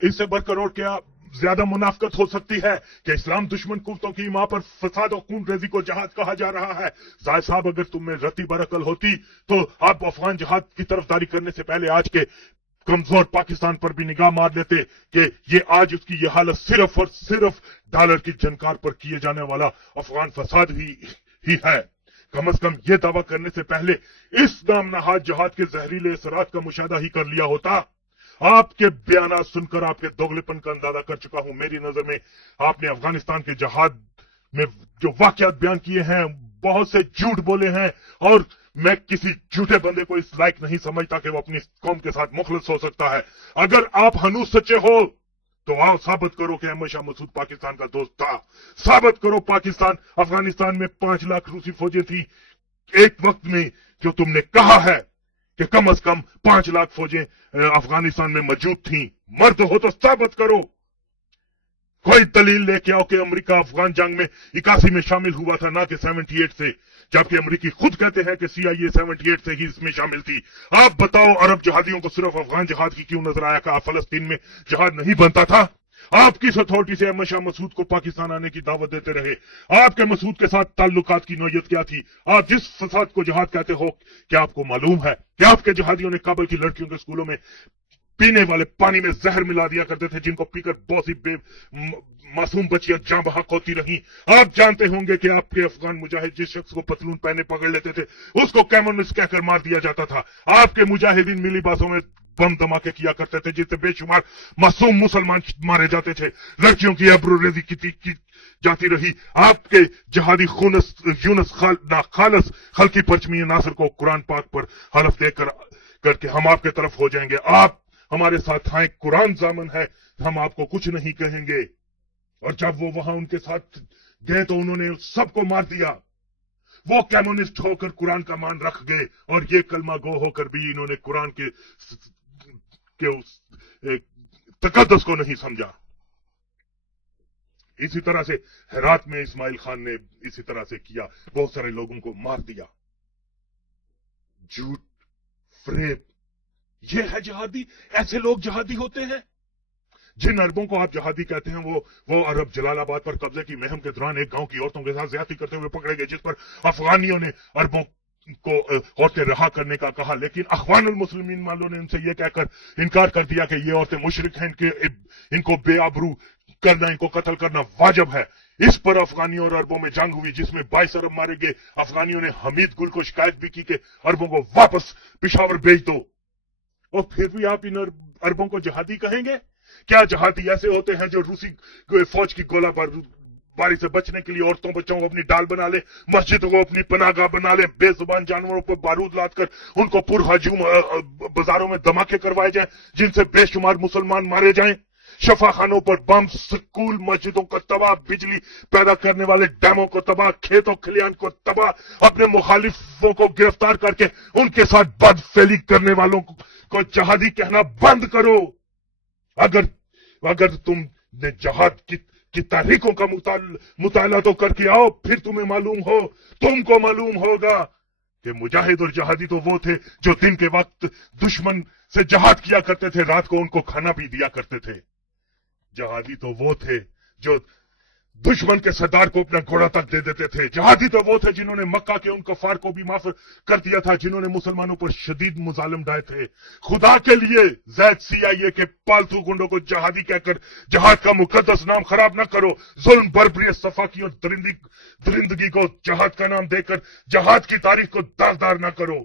इससे बढ़कर और क्या ज्यादा मुनाफकत हो सकती है कि इस्लाम दुश्मन कुफ्तों की मां पर फसाद और खून रेजी को जहाद कहा जा रहा है। जायद साहब, अगर तुम में रत्ती बरअकल होती तो आप अफगान जहाद की तरफदारी करने से पहले आज के कमजोर पाकिस्तान पर भी निगाह मार लेते कि ये आज उसकी ये हालत सिर्फ और सिर्फ डॉलर की जनकार पर किए जाने वाला अफगान फसाद ही है। कम से कम ये दावा करने से पहले इस नामनहाद जहाद के जहरीले असरात का मुशाहदा ही कर लिया होता। आपके बयान सुनकर आपके दोगलेपन का अंदाजा कर चुका हूं। मेरी नजर में आपने अफगानिस्तान के जहाद में जो वाकयात बयान किए हैं, बहुत से झूठ बोले हैं, और मैं किसी झूठे बंदे को इस लायक नहीं समझता कि वो अपनी कौम के साथ मुखलिस हो सकता है। अगर आप हनूस सच्चे हो तो आओ साबित करो कि अहमद शाह मसूद पाकिस्तान का दोस्त था। साबित करो पाकिस्तान अफगानिस्तान में 5 लाख रूसी फौजें थी एक वक्त में, जो तुमने कहा है कि कम से कम 5 लाख फौजें अफगानिस्तान में मौजूद थी। मर्द हो तो साबित करो। कोई दलील लेके आओ कि अमेरिका अफगान जंग में 81 में शामिल हुआ था, ना कि 78 से, जबकि अमेरिकी खुद कहते हैं कि CIA 78 से ही इसमें शामिल थी। आप बताओ, अरब जहादियों को सिर्फ अफगान जहाद की क्यों नजर आया? कहा फलस्तीन में जहाद नहीं बनता था? आप किस अथॉरिटी से अहमद शाह मसूद को पाकिस्तान आने की दावत देते रहे? आपके मसूद के साथ ताल्लुकात की नौयत क्या थी? आप जिस फसाद को जहाद कहते हो, क्या आपको मालूम है कि आपके जहादियों ने काबुल की लड़कियों के स्कूलों में पीने वाले पानी में जहर मिला दिया करते थे, जिनको पीकर बहुत सी मासूम बच्चियां जां बहक होती रही? आप जानते होंगे कि आपके अफगान मुजाहिद जिस शख्स को पतलून पहने पकड़ लेते थे, उसको कम्युनिस्ट कहकर मार दिया जाता था। आपके मुजाहिदीन मिली बासों में बम धमाके किया करते थे, जिससे बेशुमार मासूम मुसलमान मारे जाते थे। लड़कियों की आबरूरेजी की जाती रही। आपके जहादी यूनुस खालस खल्की परचमी नासर को कुरान पाक पर हलफ देकर करके हम आपके तरफ हो जाएंगे, आप हमारे साथ आए, कुरान जामन है, हम आपको कुछ नहीं कहेंगे। और जब वो वहां उनके साथ गए तो उन्होंने सबको मार दिया। वो कम्युनिस्ट होकर कुरान का मान रख गए, और ये कलमा गो होकर भी इन्होंने कुरान के उस तकद्दस को नहीं समझा। इसी तरह से हेरात में इस्माइल खान ने इसी तरह से किया, बहुत सारे लोगों को मार दिया। झूठ, फरेब, ये है जहादी। ऐसे लोग जहादी होते हैं। जिन अरबों को आप जहादी कहते हैं, वो अरब जलालाबाद पर कब्जे की मुहिम के दौरान एक गांव की औरतों के साथ ज्यादती करते हुए पकड़े गए, जिस पर अफगानियों ने अरबों को औरतें रहा करने का कहा, लेकिन अखवानुल मुस्लिमीन वालों ने उनसे यह कहकर इनकार कर दिया कि ये औरतें मुशरिक हैं, इनको बेआबरू करना, इनको कत्ल करना वाजिब है। इस पर अफगानियों और अरबों में जंग हुई, जिसमें 22 अरब मारे गए। अफगानियों ने हमीद गुल को शिकायत भी की कि अरबों को वापस पिशावर भेज दो, और फिर भी आप इन अरबों को जहादी कहेंगे? क्या जहादी ऐसे होते हैं जो रूसी फौज की गोला बारी से बचने के लिए औरतों बच्चों को अपनी डाल बना ले, मस्जिदों को अपनी पनाहगाह बना ले, बेजुबान जानवरों पर बारूद लादकर उनको पुरहजूम बाजारों में धमाके करवाए जाएं, जिनसे बेशुमार मुसलमान मारे जाएं? शफाखानों पर बम, स्कूल मस्जिदों को तबाह, बिजली पैदा करने वाले डैमों को तबाह, खेतों खलियान को तबाह, अपने मुखालिफों को गिरफ्तार करके उनके साथ बदफेली करने वालों को जहादी कहना बंद करो। अगर तुम जहाद की तारीखों का मुताला तो करके आओ, फिर तुमको मालूम होगा कि मुजाहिद और जहादी तो वो थे जो दिन के वक्त दुश्मन से जहाद किया करते थे, रात को उनको खाना भी दिया करते थे। जहादी तो वो थे जो दुश्मन के सरदार को अपना घोड़ा तक दे देते थे। जहादी तो वो थे जिन्होंने मक्का के उन कफार को भी माफ कर दिया था, जिन्होंने मुसलमानों पर शदीद मुजालिम ढाए थे। खुदा के लिए जैद CIA के पालतू गुंडों को जहादी कहकर जहाद का मुकद्दस नाम खराब न करो। जुल्म, बर्बरी, सफाकी और दरिंदगी को जहाद का नाम देकर जहाद की तारीख को दागदार न करो।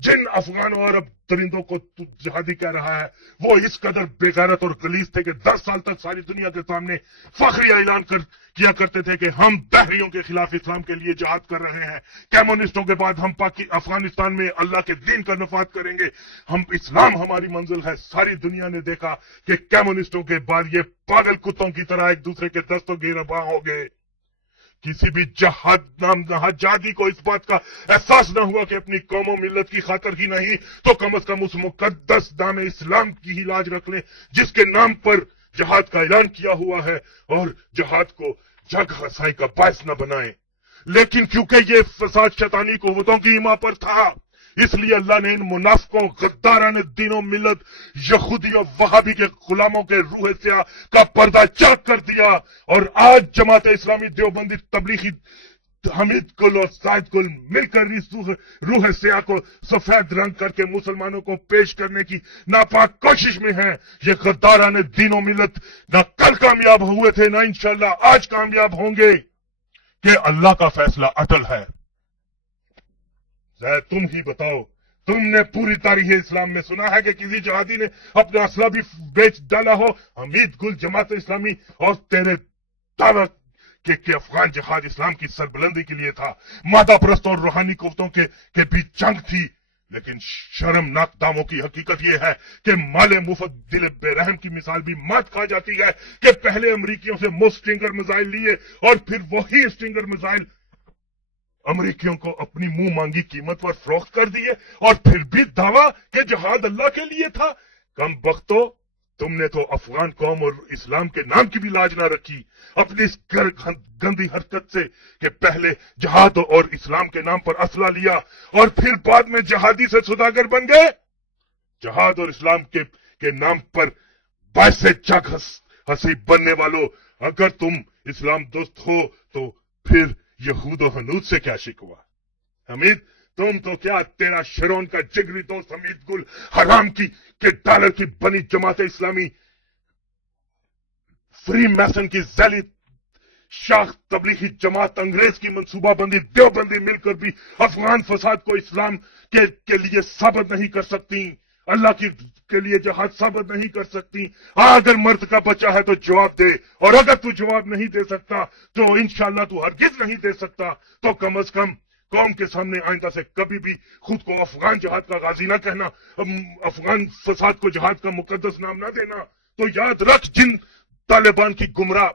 जिन अफगान और अरब दरिंदों को तू जहादी कह रहा है, वो इस कदर बेगैरत और गलीज थे कि 10 साल तक सारी दुनिया के सामने फखरी ऐलान किया करते थे कि हम बहरियों के खिलाफ इस्लाम के लिए जहाद कर रहे हैं। कम्युनिस्टों के बाद हम अफगानिस्तान में अल्लाह के दीन का नफाद करेंगे। इस्लाम हमारी मंजिल है। सारी दुनिया ने देखा कि कम्युनिस्टों के बाद ये पागल कुत्तों की तरह एक दूसरे के दस्तों गिरफ्तार हो गए। किसी भी जहादी को इस बात का एहसास न हुआ कि अपनी कौम मिल्लत की खातर ही नहीं तो कम से कम उस मुकद्दस नाम इस्लाम की ही लाज रख लें, जिसके नाम पर जहाद का ऐलान किया हुआ है, और जहाद को जग हसाई का बायस न बनाएं। लेकिन क्योंकि ये फसाद शैतानी कुव्वतों की हिमा पर था, इसलिए अल्लाह ने इन मुनाफिकों, गद्दारान दीनों मिल्लत, यहूदी और वहाबी के गुलामों के रूह स्या का पर्दा चाक कर दिया। और आज जमात इस्लामी देवबंदी तबलीगी हमीद कुल और साइद कुल मिलकर इस रूह स्या को सफेद रंग करके मुसलमानों को पेश करने की नापाक कोशिश में है। ये गद्दारान दीनों मिल्लत न कल कामयाब हुए थे, न इंशाअल्लाह आज कामयाब होंगे, कि अल्लाह का फैसला अटल है। तुम ही बताओ, तुमने पूरी तारीख इस्लाम में सुना है कि किसी जहादी ने अपना असला भी बेच डाला हो? हमीद गुल जमात इस्लामी और तेरे दावा कि अफगान जिहाद इस्लाम की सरबुलंदी के लिए था। मादा परस्त और रूहानी कुव्वतों के बीच जंग थी। लेकिन शर्मनाक दावों की हकीकत यह है कि माले मुफ्त दिल बेरहम की मिसाल भी मात खा जाती है कि पहले अमरीकियों से मुफ्त स्टिंगर मिसाइल लिए और फिर वही स्टिंगर मिसाइल अमरीकियों को अपनी मुंह मांगी कीमत पर फरोख्त कर दिए, और फिर भी दावा कि जिहाद अल्लाह के लिए था। कम बख्तो, तुमने तो अफगान कौम और इस्लाम के नाम की भी लाज ना रखी अपनी इस गंदी हरकत से कि पहले जिहाद और इस्लाम के नाम पर असला लिया और फिर बाद में जिहादी से सौदागर बन गए। जिहाद और इस्लाम के नाम पर बायस जग हंसी बनने वालों, अगर तुम इस्लाम दोस्त हो तो फिर यहूद और हनूद से क्या शिकवा? हमीद, तुम तो क्या, तेरा शिरोन का जिगरी दोस्त हमीद गुल हराम के डॉलर की बनी जमात इस्लामी फ्री मैसन की जैली शाख तबलीगी जमात अंग्रेज की मंसूबाबंदी देवबंदी मिलकर भी अफगान फसाद को इस्लाम के लिए साबित नहीं कर सकती, अल्लाह के लिए जहाद साबित नहीं कर सकती। अगर मर्द का बच्चा है तो जवाब दे, और अगर तू जवाब नहीं दे सकता तो इंशाअल्लाह तू हरगिज नहीं दे सकता, तो कम अज कम कौम के सामने आइंदा से कभी भी खुद को अफगान जहाद का गाजी ना कहना, अफगान फसाद को जहाद का मुकद्दस नाम ना देना। तो याद रख, जिन तालिबान की गुमराह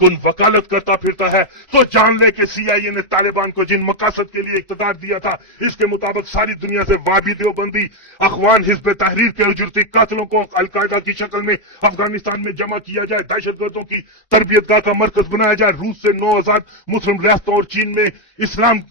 कुन वकालत करता फिरता है, तो जान ले कि CIA ने तालिबान को जिन मकासद के लिए इख्तियार दिया था, इसके मुताबिक सारी दुनिया से वाबी देवबंदी अखवान हिज़्ब तहरीर के उजरती कातिलों को अलकायदा की शक्ल में अफगानिस्तान में जमा किया जाए, दहशतगर्दों की तरबियतगाह का मरकज बनाया जाए, रूस से 9 आजाद मुस्लिम रियासतों और चीन में इस्लाम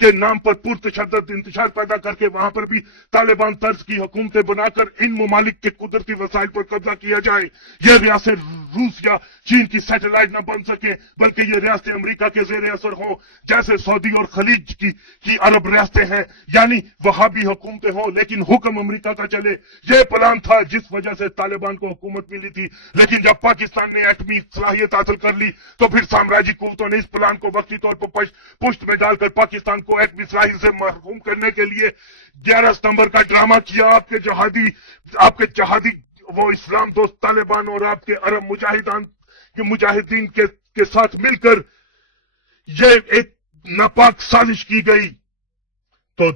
के नाम पर पुरतशद्दद इंतशार पैदा करके वहां पर भी तालिबान तर्ज की हुकूमतें बनाकर इन ममालिक के कुदरती वसाइल पर कब्जा किया जाए। यह रियासत रूस या चीन की सैटेलाइट न बन सके, बल्कि ये रियासतें अमेरिका के जेर असर हों, जैसे सऊदी और खलीज की अरब रियासतें हैं, यानी वहाबी हुकूमतें हों लेकिन हुक्म अमेरिका का चले। यह प्लान था जिस वजह से तालिबान को हुकूमत मिली थी। लेकिन जब पाकिस्तान ने एटमी सलाहियत हासिल कर ली तो फिर साम्राज्य कुव्वतों ने इस प्लान को वक्ती तौर पर पुष्ट में डालकर पाकिस्तान को एटमी सलाहियत से महरूम करने के लिए 11 सितंबर का ड्रामा किया। आपके जहादी वो इस्लाम दोस्त तालिबान और आपके अरब मुजाहिदीन के साथ मिलकर यह एक नापाक साजिश की गई। तो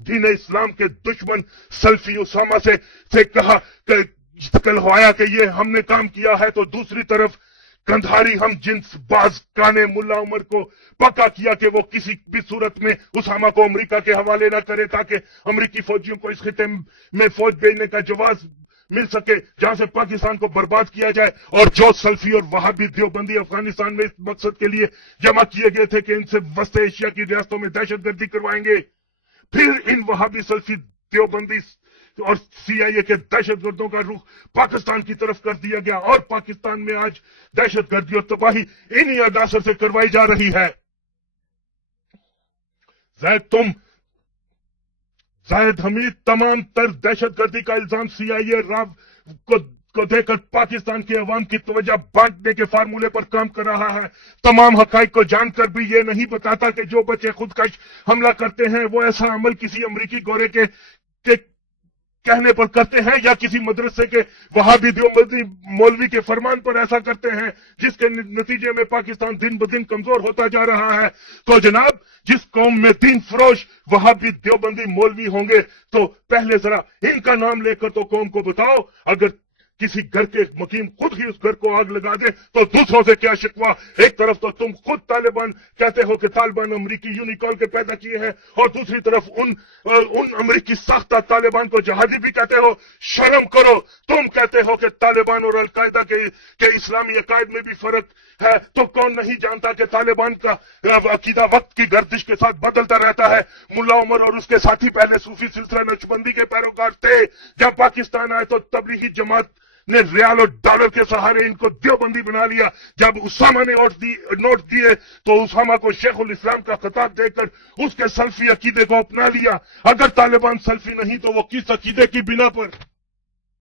दीन इस्लाम के दुश्मन सल्फी उसामा से कहलवाया कि ये हमने काम किया है, तो दूसरी तरफ कंधारी हम जिन्स बाज काने मुल्ला उमर को पक्का किया कि वो किसी भी सूरत में उसामा को अमेरिका के हवाले न करे, ताकि अमेरिकी फौजियों को इस खिते में फौज भेजने का जवाब मिल सके जहां से पाकिस्तान को बर्बाद किया जाए। और जो सल्फी और वहाबी देवबंदी अफगानिस्तान में इस मकसद के लिए जमा किए गए थे कि इनसे वस्त एशिया की रियासतों में दहशतगर्दी करवाएंगे, फिर इन वहाबी सल्फी देवबंदी और CIA के दहशतगर्दों का रुख पाकिस्तान की तरफ कर दिया गया, और पाकिस्तान में आज दहशतगर्दी और तबाही इन्हीं अनासर से करवाई जा रही है। जायद हमीद तमाम तर दहशतगर्दी का इल्जाम CIA राव को देकर पाकिस्तान के अवाम की तवज्जो बांटने के फार्मूले पर काम कर रहा है। तमाम हकाइक को जानकर भी ये नहीं बताता कि जो बच्चे खुदकश हमला करते हैं वो ऐसा अमल किसी अमरीकी गोरे के कहने पर करते हैं या किसी मदरसे के वहाबी देवबंदी मौलवी के फरमान पर ऐसा करते हैं, जिसके नतीजे में पाकिस्तान दिन ब दिन कमजोर होता जा रहा है। तो जनाब, जिस कौम में 3 फरोश वहाबी देवबंदी मौलवी होंगे तो पहले जरा इनका नाम लेकर तो कौम को बताओ। अगर کسی گھر کے مقیم خود ہی اس گھر کو آگ لگا دے تو دوسروں سے کیا شکوا؟ ایک طرف تو تم خود طالبان کہتے ہو کہ طالبان امریکی یونیکال کے پیدا کیے ہیں، اور دوسری طرف ان امریکی ساختہ طالبان کو جہادی بھی کہتے ہو۔ شرم کرو، تم کہتے ہو کہ طالبان اور القاعدہ کے اسلامی عقائد میں بھی فرق ہے، تو کون نہیں جانتا کہ طالبان کا عقیدہ وقت کی گردش کے ساتھ بدلتا رہتا ہے۔ ملا عمر اور اس کے ساتھی پہلے صوفی سلسلہ نقشبندی کے پیروکار تھے، جب پاکستان آئے تو تبلیغی جماعت نے ریال اور ڈالر کے سہارے ان کو دیوبندی بنا لیا۔ جب اسامہ نے نوٹ دیے تو اسامہ کو شیخ الاسلام کا خطاب دے کر اس کے سلفی عقیدے کو اپنا لیا۔ اگر طالبان سلفی نہیں تو وہ کس عقیدے کی بنا پر